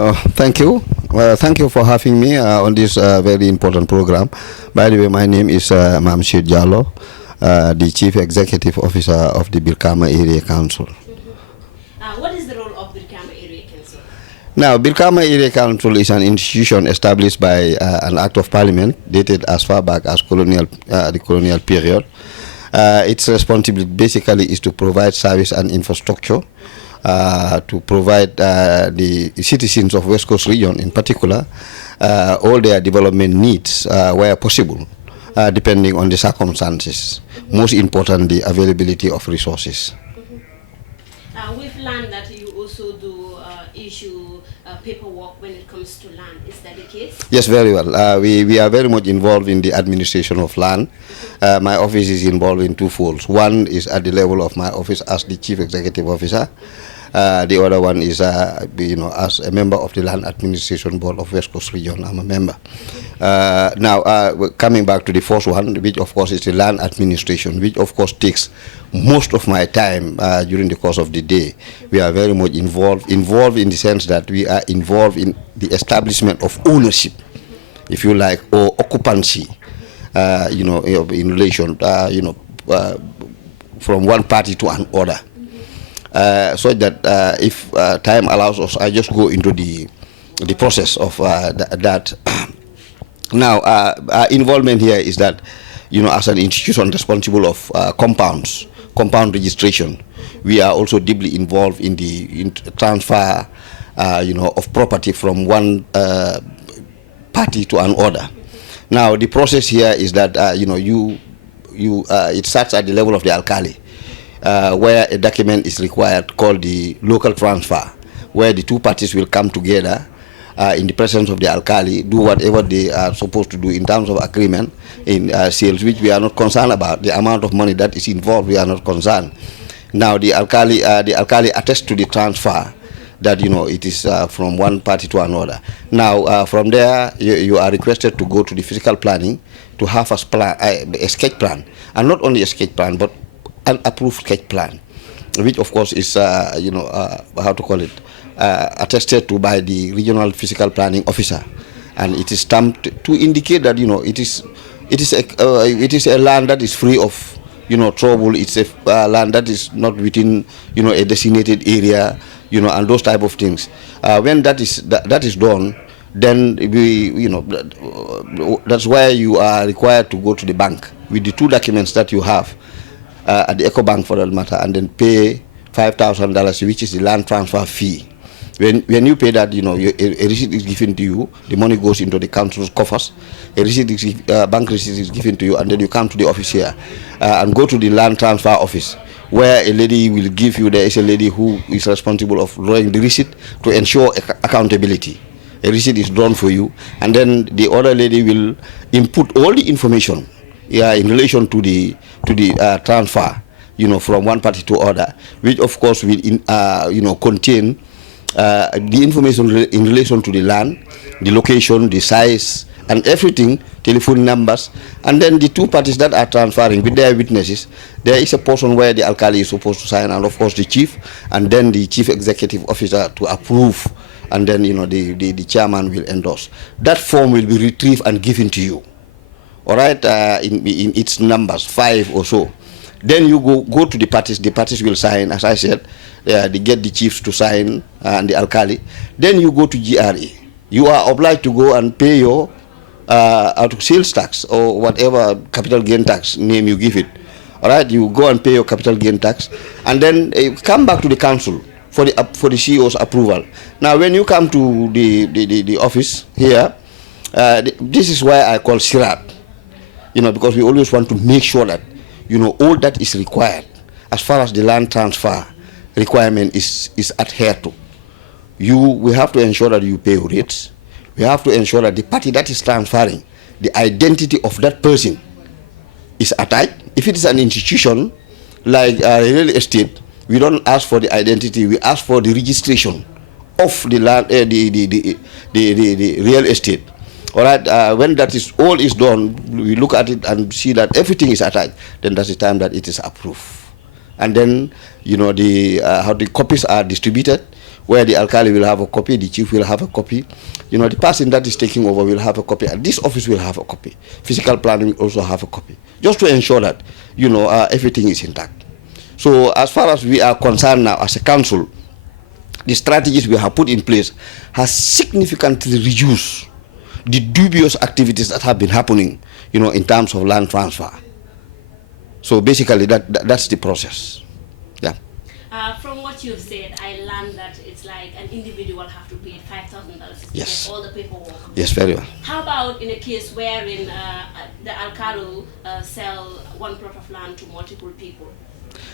Thank you. Thank you for having me on this very important program. By the way, my name is Mamshid Jallo, the Chief Executive Officer of the Birkama Area Council. What is the role of Birkama Area Council? Now, Birkama Area Council is an institution established by an Act of Parliament dated as far back as the colonial period. Its responsibility basically is to provide service and infrastructure to provide the citizens of West Coast region in particular all their development needs where possible, depending on the circumstances. Most importantly, availability of resources. We've learned that you also do issue paperwork when it comes to land. Is that the case? Yes, very well. We are very much involved in the administration of land. My office is involved in two folds. One is at the level of my office as the Chief Executive Officer. The other one is, as a member of the Land Administration Board of West Coast Region. I'm a member. Now, coming back to the first one, which of course is the land administration, which of course takes most of my time during the course of the day. We are very much involved in the sense that we are involved in the establishment of ownership, if you like, or occupancy, in relation, from one party to another. So that if time allows us, I just go into the process of that. Now, our involvement here is that, as an institution responsible of compound registration, we are also deeply involved in the transfer, of property from one party to another. Now, the process here is that, it starts at the level of the alkali. Where a document is required called the local transfer, where the two parties will come together in the presence of the alkali, do whatever they are supposed to do in terms of agreement in sales, which we are not concerned about. The amount of money that is involved, we are not concerned. Now, the alkali attests to the transfer that it is from one party to another. Now, from there, you are requested to go to the physical planning to have a sketch plan, and not only a sketch plan, but an approved sketch plan, which of course is attested to by the regional physical planning officer, and it is stamped to indicate that it is a land that is free of trouble. It's a land that is not within a designated area, and those type of things. When that is done, then that's why you are required to go to the bank with the two documents that you have. At the Eco Bank for that matter, and then pay $5,000, which is the land transfer fee. When you pay that, a receipt is given to you. The money goes into the council's coffers. Bank receipt is given to you, and then you come to the office here and go to the land transfer office, where a lady will give you. There is a lady who is responsible of drawing the receipt to ensure accountability. A receipt is drawn for you, and then the other lady will input all the information in relation to the transfer, from one party to other, which of course will contain the information in relation to the land, the location, the size, and everything, telephone numbers, and then the two parties that are transferring with their witnesses. There is a portion where the alkali is supposed to sign, and of course the chief, and then the chief executive officer to approve, and then the chairman will endorse. That form will be retrieved and given to you. All right, in its numbers, 5 or so. Then you go to the parties. The parties will sign, as I said. They get the chiefs to sign and the alkali. Then you go to GRE. You are obliged to go and pay your sales tax or whatever capital gain tax name you give it. All right, you go and pay your capital gain tax, and then come back to the council for the CEO's approval. Now, when you come to the office here, this is why I call SIRAT. Because we always want to make sure that, all that is required as far as the land transfer requirement is adhered to. We have to ensure that you pay your rates. We have to ensure that the party that is transferring, the identity of that person is attached. If it is an institution like real estate, we don't ask for the identity, we ask for the registration of the land, the real estate. All right, when that is all is done, we look at it and see that everything is attached. Then that's the time that it is approved. And then, how the copies are distributed. where the alkali will have a copy, the chief will have a copy. The person that is taking over will have a copy, and this office will have a copy. Physical planning will also have a copy, just to ensure that, everything is intact. So as far as we are concerned now as a council, the strategies we have put in place has significantly reduced the dubious activities that have been happening, in terms of land transfer. So basically, that's the process. Yeah. From what you've said, I learned that it's like an individual have to pay $5,000 to Yes. get all the paperwork. Yes, very well. How about in a case wherein the alcalde sell one plot of land to multiple people?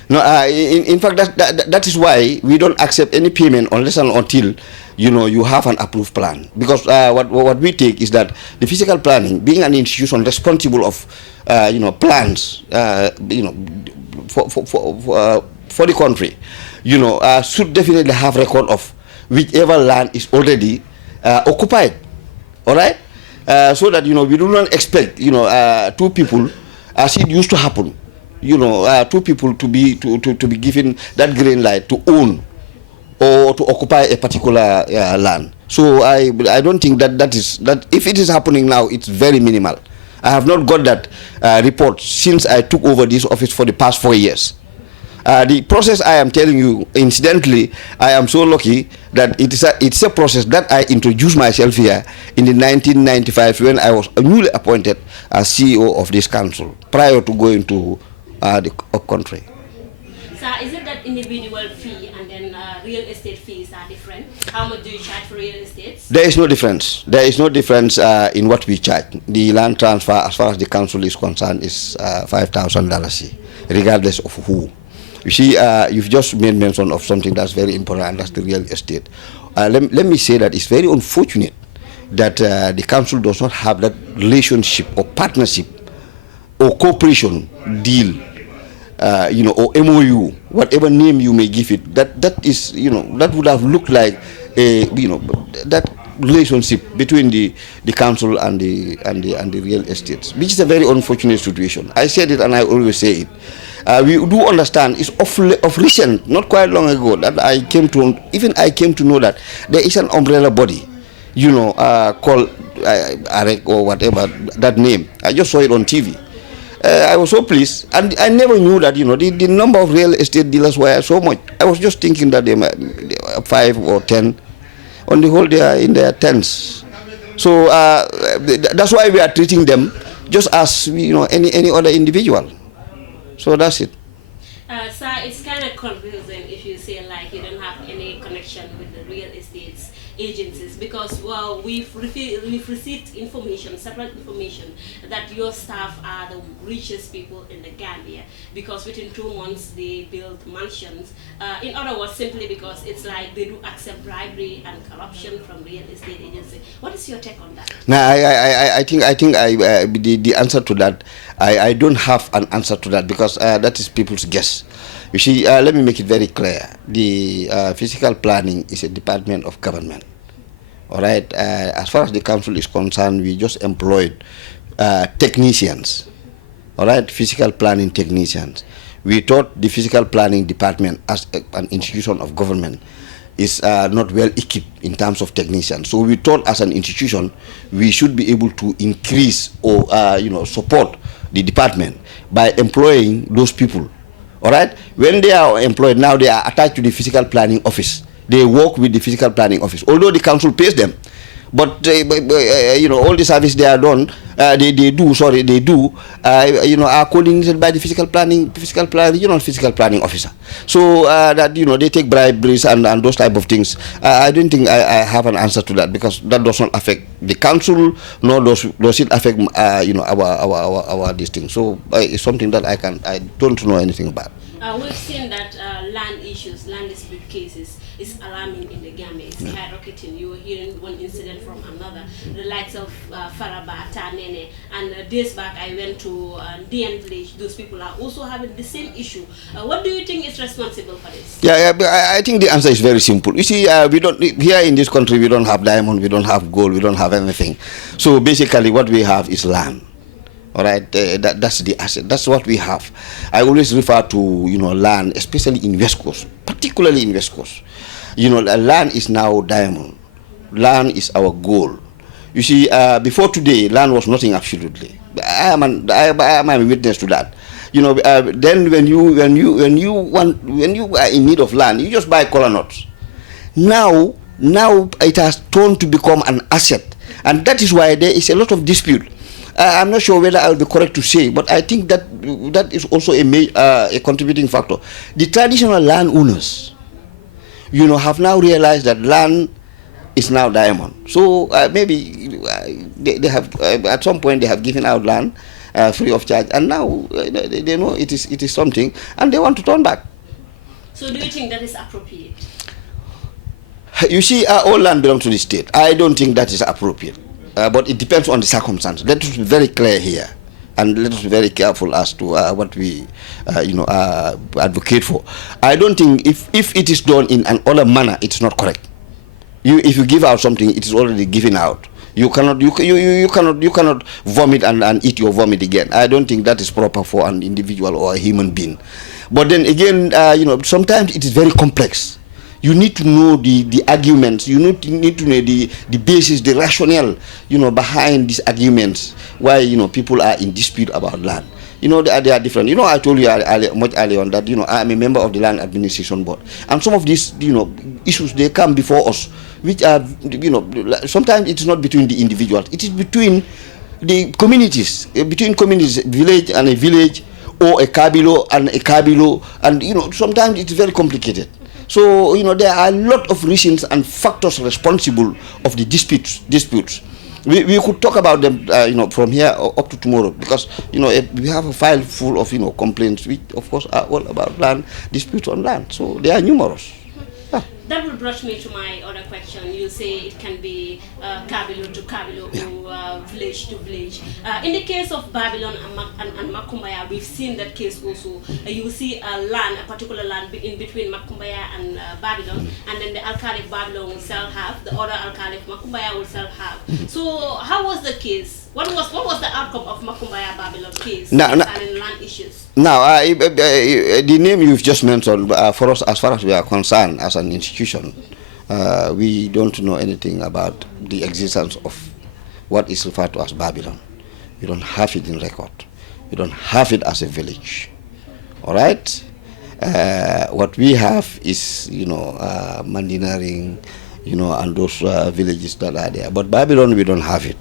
No, in fact, that is why we don't accept any payment unless and until you have an approved plan. Because what we take is that the physical planning, being an institution responsible of plans, for the country, should definitely have record of whichever land is already occupied. All right, so that we do not expect two people, as it used to happen. Two people to be given that green light to own or to occupy a particular land. So I don't think that if it is happening now, it's very minimal. I have not got that report since I took over this office for the past 4 years. The process I am telling you, incidentally, I am so lucky that it's a process that I introduced myself here in the 1995 when I was newly appointed as CEO of this council prior to going to the country. So is it that individual fee and then real estate fees are different? How much do you charge for real estates? There is no difference. There is no difference in what we charge. The land transfer, as far as the council is concerned, is $5,000, regardless of who. You see, you've just made mention of something that's very important, and that's the real estate. Let me say that it's very unfortunate that the council does not have that relationship or partnership or cooperation deal, or MOU, whatever name you may give it. That is, that would have looked like that relationship between the council and the real estates, which is a very unfortunate situation. I said it and I always say it. We do understand it's of recent, not quite long ago, that I came to know that there is an umbrella body, called AREC or whatever that name. I just saw it on TV. I was so pleased, and I never knew that the number of real estate dealers were so much. I was just thinking that they were 5 or 10. On the whole, they are in their tens. So that's why we are treating them just as any other individual. So that's it. So it's kind of confusing if you say like you don't have any connection with the real estates agencies, because we've received information, separate information, that your staff are the richest people in the Gambia because within 2 months they build mansions. In other words, simply because it's like they do accept bribery and corruption from real estate agency. What is your take on that? No, I think the answer to that, I don't have an answer to that because that is people's guess. You see, let me make it very clear. The physical planning is a department of government. All right. As far as the council is concerned, we just employed technicians. All right, physical planning technicians. We thought the physical planning department, as an institution of government, is not well equipped in terms of technicians. So we thought, as an institution, we should be able to increase or support the department by employing those people. All right. When they are employed, now they are attached to the physical planning office. They work with the physical planning office, although the council pays them. But all the service they are done, they do, are coordinated by the physical planning officer. So that they take briberies and those type of things. I don't think I have an answer to that because that does not affect the council, nor does it affect our this thing. So it's something that I don't know anything about. We've seen that land dispute cases is alarming in the Gambia. It's skyrocketing. You were hearing one incident from another. The likes of Faraba, Tanene, and days back I went to DN Village. Those people are also having the same issue. What do you think is responsible for this? I think the answer is very simple. You see, we don't here in this country. We don't have diamond. We don't have gold. We don't have anything. So basically, what we have is land. All right, that's the asset. That's what we have. I always refer to land, especially in West Coast, particularly in West Coast. Land is now diamond. Land is our goal. You see, before today, land was nothing absolutely. I am a witness to that. Then when you are in need of land, you just buy kola nuts. Now it has turned to become an asset, and that is why there is a lot of dispute. I'm not sure whether I will be correct to say, but I think that is also a contributing factor. The traditional landowners, have now realized that land is now diamond. So maybe they have at some point they have given out land free of charge, and now they know it is something, and they want to turn back. So do you think that is appropriate? You see, all land belongs to the state. I don't think that is appropriate, but it depends on the circumstance. Let us be very clear here, and let us be very careful as to what we, advocate for. I don't think if it is done in an other manner, it's not correct. If you give out something, it is already given out. You cannot vomit and eat your vomit again. I don't think that is proper for an individual or a human being. But then again, sometimes it is very complex. You need to know the arguments. You need to know the basis, the rationale, behind these arguments. Why people are in dispute about land. They are different. I told you much earlier on that I am a member of the Land Administration Board, and some of these issues, they come before us, which are sometimes it is not between the individuals. It is between the communities, village and a village, or a kabilo and a kabilo, and sometimes it is very complicated. So there are a lot of reasons and factors responsible of the disputes. We could talk about them from here up to tomorrow, because we have a file full of complaints, which of course are all about land, disputes on land. So they are numerous. Yeah. That will bring me to my other question. You say it can be kabilo to kabilo, or village to village. In the case of Babylon and Makumbaya, we've seen that case also. You see a particular land in between Makumbaya and Babylon, and then the Alkali of Babylon will sell half, the other Alkali of Makumbaya will sell half. So how was the case? What was the outcome of Makumbaya Babylon case and land issues? Now, the name you've just mentioned, for us, as far as we are concerned, as an institution, we don't know anything about the existence of what is referred to as Babylon. We don't have it in record. We don't have it as a village. All right? What we have is, Mandinaring, and those villages that are there. But Babylon, we don't have it.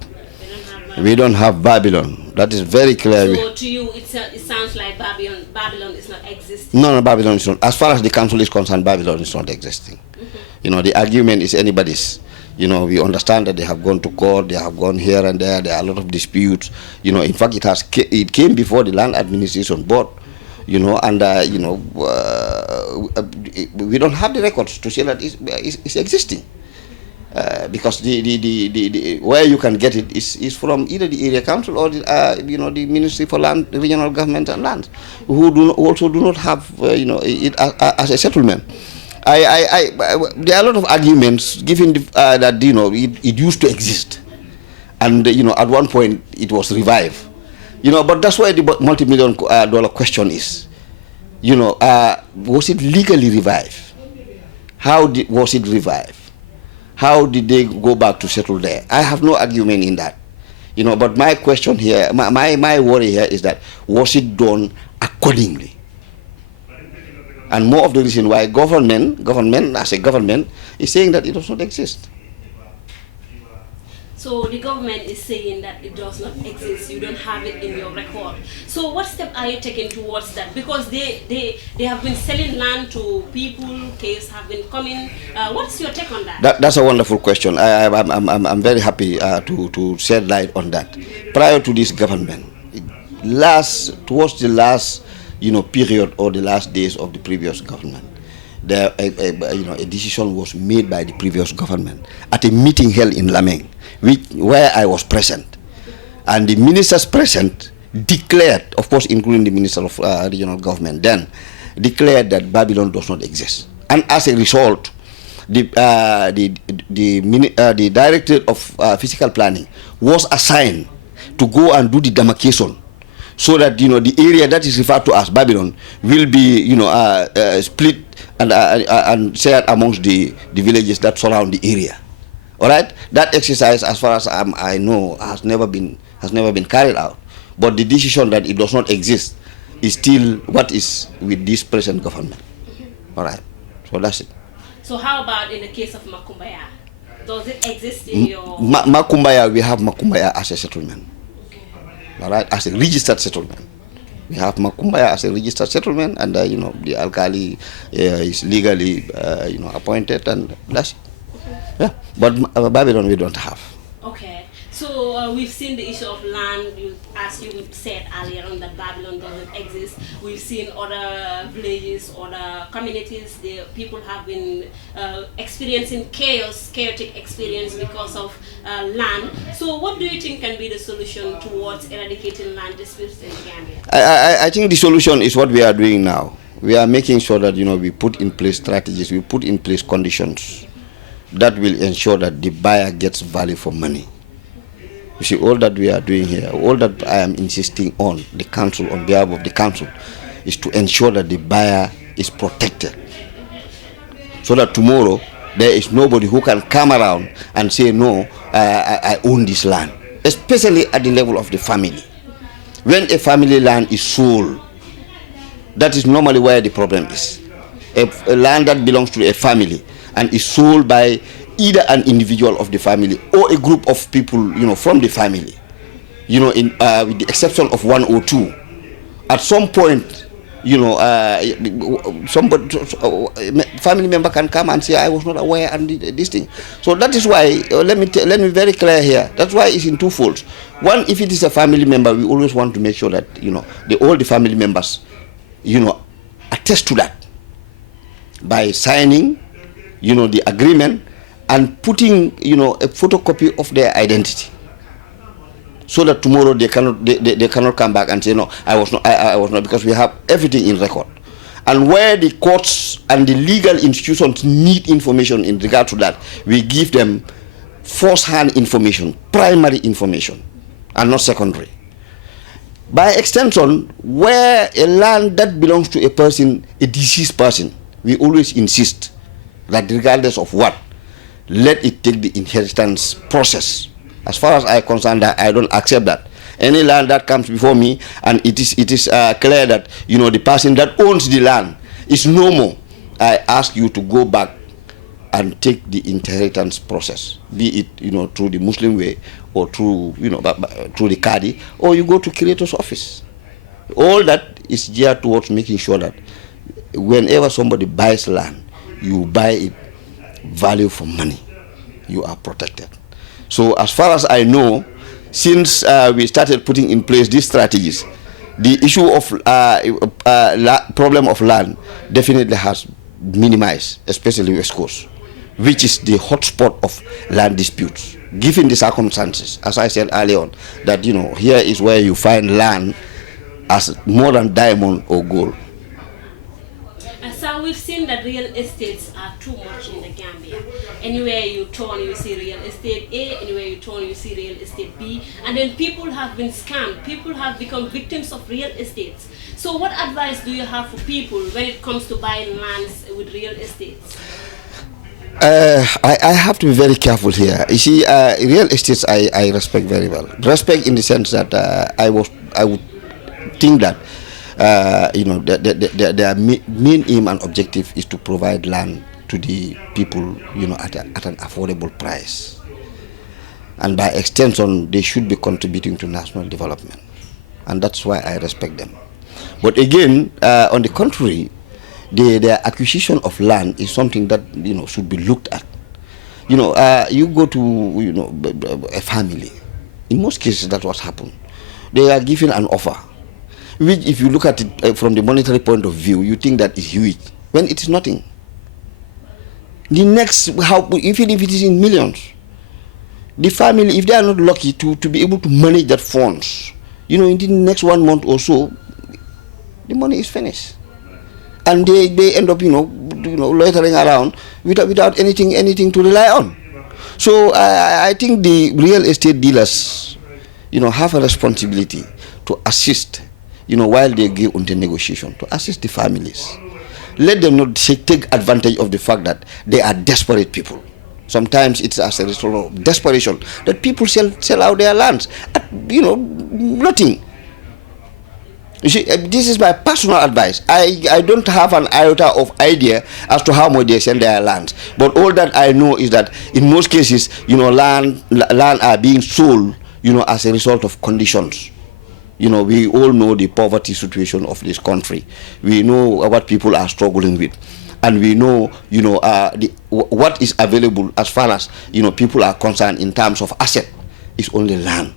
We don't have Babylon. That is very clear. So to you, it sounds like Babylon is not existing. No, Babylon is not. As far as the council is concerned, Babylon is not existing. The argument is anybody's. We understand that they have gone to court, they have gone here and there. There are a lot of disputes. In fact, it came before the Land Administration Board. We don't have the records to say that it's existing. Because the where you can get it is from either the area council or the Ministry for Land, Regional Government and Land, who also do not have it as a settlement. There are a lot of arguments given that it used to exist, and at one point it was revived. But that's why the multi-million dollar question is. Was it legally revived? How was it revived? How did they go back to settle there? I have no argument in that. But my question here, my worry here is that, was it done accordingly? And more of the reason why government as a government is saying that it does not exist. So the government is saying that it does not exist, you don't have it in your record. So what step are you taking towards that? Because they have been selling land to people, cases have been coming. What's your take on that? That's a wonderful question. I'm very happy to shed light on that. Prior to this government, towards the last period or the last days of the previous government, a decision was made by the previous government at a meeting held in Lameng, where I was present, and the ministers present declared, of course including the Minister of Regional Government then, declared that Babylon does not exist. And as a result, the Director of Physical Planning was assigned to go and do the demarcation so that the area that is referred to as Babylon will be split and shared amongst the villages that surround the area. All right, that exercise, as far as I know, has never been carried out. But the decision that it does not exist is still what is with this present government. All right, so that's it. So how about in the case of Makumbaya? Does it exist in your... Makumbaya, we have Makumbaya as a settlement. Okay. All right, as a registered settlement. We have Makumbaya as a registered settlement, and the alkali is legally appointed, and that's it. Yeah, but Babylon we don't have. Okay, so we've seen the issue of land. As you said earlier on, that Babylon doesn't exist. We've seen other villages, other communities. The people have been experiencing chaotic experience because of land. So, what do you think can be the solution towards eradicating land disputes in Gambia? I think the solution is what we are doing now. We are making sure that we put in place strategies, we put in place conditions that will ensure that the buyer gets value for money. You see, all that we are doing here, all that I am insisting on the council, on behalf of the council, is to ensure that the buyer is protected. So that tomorrow, there is nobody who can come around and say, no, I own this land. Especially at the level of the family. When a family land is sold, that is normally where the problem is. A land that belongs to a family and is sold by either an individual of the family or a group of people, from the family, with the exception of one or two. At some point, somebody, family member can come and say, I was not aware and this thing. So that is why, let me be very clear here. That's why it's in two folds. One, if it is a family member, we always want to make sure that, all the family members, attest to that by signing the agreement and putting a photocopy of their identity, so that tomorrow they cannot come back and say, no, I was not, because we have everything in record. And where the courts and the legal institutions need information in regard to that, we give them first-hand information, primary information, and not secondary. By extension, where a land that belongs to a person, a deceased person, we always insist that regardless of what, let it take the inheritance process. As far as I am concerned, I don't accept that. Any land that comes before me and it is clear that the person that owns the land is no more, I ask you to go back and take the inheritance process, be it through the Muslim way or through through the Qadi, or you go to curator's office. All that is geared towards making sure that whenever somebody buys land, you buy it value for money. You are protected. So as far as I know, since we started putting in place these strategies, the issue of problem of land definitely has minimized, especially West Coast, which is the hotspot of land disputes. Given the circumstances, as I said earlier on, that here is where you find land as more than diamond or gold. So we've seen that real estates are too much in the Gambia. Anywhere you turn, you see real estate A. Anywhere you turn, you see real estate B. And then people have been scammed. People have become victims of real estates. So what advice do you have for people when it comes to buying lands with real estates? I have to be very careful here. You see, real estates I respect very well. Respect in the sense that I would think that their main aim and objective is to provide land to the people, at an affordable price. And by extension, they should be contributing to national development. And that's why I respect them. But again, on the contrary, their acquisition of land is something that, should be looked at. You go to, a family. In most cases, that's what happened. They are given an offer, which, if you look at it from the monetary point of view, you think that is huge, when it is nothing. The next, even if it is in millions, the family, if they are not lucky to be able to manage that funds, in the next 1 month or so, the money is finished, and they end up, loitering around without anything to rely on. So I think the real estate dealers, have a responsibility to assist while they go on the negotiation, to assist the families. Let them not take advantage of the fact that they are desperate people. Sometimes it's as a result of desperation that people sell out their lands at, nothing. You see, this is my personal advice. I don't have an iota of idea as to how much they sell their lands. But all that I know is that in most cases, land are being sold, as a result of conditions. We all know the poverty situation of this country. We know what people are struggling with. And we know, what is available as far as, people are concerned in terms of asset is only land.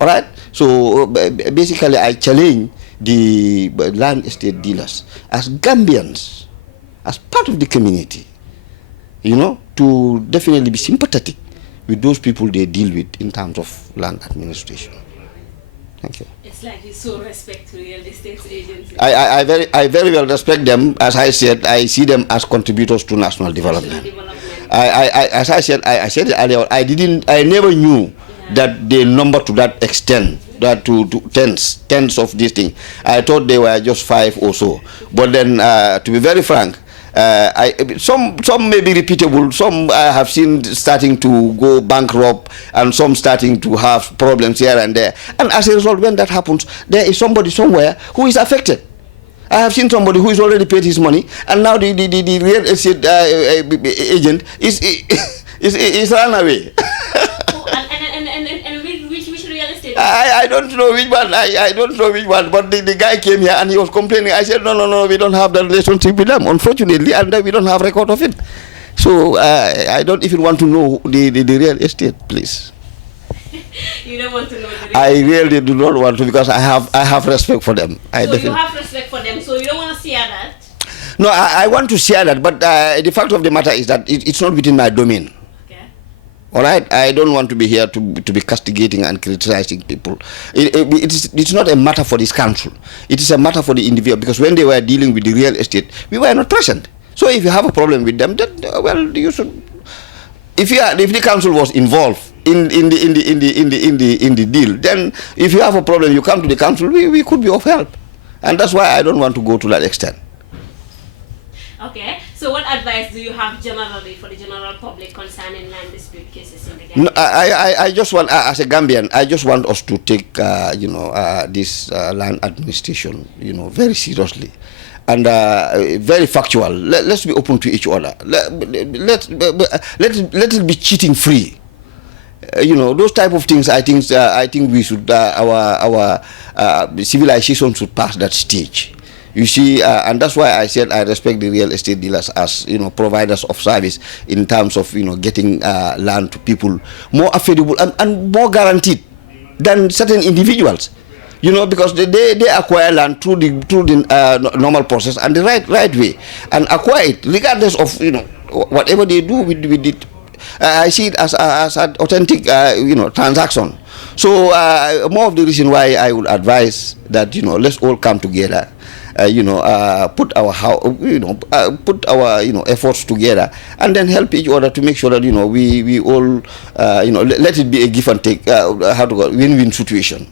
All right? So basically, I challenge the land estate dealers as Gambians, as part of the community, to definitely be sympathetic with those people they deal with in terms of land administration. Thank you. It's like you so respect real estate agencies. I very well respect them. As I said, I see them as contributors to national development. As I said it earlier, I never knew that they number to that extent, that to tens of this thing. I thought they were just 5 or so. But then, to be very frank, some may be repeatable. Some I have seen starting to go bankrupt, and some starting to have problems here and there. And as a result, when that happens, there is somebody somewhere who is affected. I have seen somebody who is already paid his money, and now the real estate agent is run away. And which real estate? I don't know which one. I don't know which one. But the guy came here and he was complaining. I said, no, we don't have the relationship with them, unfortunately, and we don't have record of it. So I don't even want to know the real estate, please. You don't want to know the real I really do not want to, because I have respect for them. So you have respect for them, so you don't want to share that? No, I want to share that, but the fact of the matter is that it's not within my domain. All right, I don't want to be here to be castigating and criticizing people. It's not a matter for this council. It is a matter for the individual, because when they were dealing with the real estate, we were not present. So if you have a problem with them, then you should. If the council was involved in the deal, then if you have a problem, you come to the council. We could be of help, and that's why I don't want to go to that extent. Okay, so what advice do you have generally for the general public concerning land dispute cases in the Gambia? No, I just want, as a Gambian, I just want us to take, this land administration, very seriously, and very factual. Let's be open to each other. Let it be cheating free. Those type of things. I think we should, our civilization should pass that stage. You see, and that's why I said I respect the real estate dealers as, providers of service in terms of, getting land to people more affordable and more guaranteed than certain individuals. Because they acquire land through the normal process and the right way, and acquire it regardless of, whatever they do with it. I see it as an authentic, transaction. So more of the reason why I would advise that, let's all come together. Put our efforts together, and then help each other to make sure that we all let it be a give and take, win-win situation.